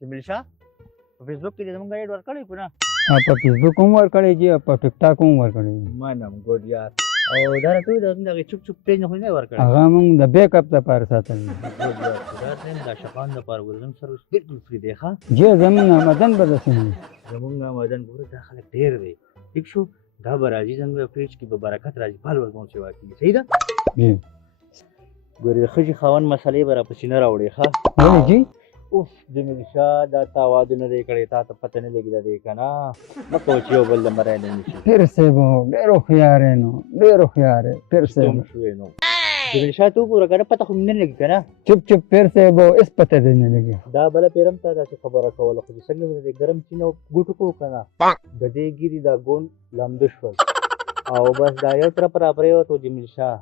جمیل شاه په فیسبوک کې دې زمونږ ایډ ورکړی په نه په فیسبوک هم ورکړی جی په ټیک ټاک هم ورکړی منم ګوډ یار او دا راته د دغه چوپ چوپ پیج نه خو نه ورکړی هغه موږ د بیک اپ لپاره ساتل ګوډ یار دا ټیم د شپان لپاره ورزم سروس بالکل فری دی ښه جی زمونږ آمدن به داسې نه وي. زمونږ آمدن ګوره دا خلک ډېر دی ټیک شو دا به راځي زموږ پیج کې به برکت راځي فالوور به هم سیوا کېږي صحیح ده جی ګورې د ښځې خاوند مسلې به راپسې نه راوړې ښه ولې جی اوف جمیل شاه دا تا واده نه دی کړی تا ته پته نه لګېده دی که نه مه کوه چې یو بل د مری نه نیسي پیر صاحب ډېر هوښیار یې نو ډېر هوښیار یې پیر صاحب تم شوې نو جمیل شاه ته وګوره که نه پته خو مې نه لګي که نه چپ چپ پیر صاحب هېڅ پته دې نه لګي دا بله پیرم ته داسې خبره کوله خو چې څنګه مې د ګرم چین او ګوټو کوو که نه د دې ګیري دا ګوند لامده شول او بس دا یو طرف را پرېوت و جمیل شاه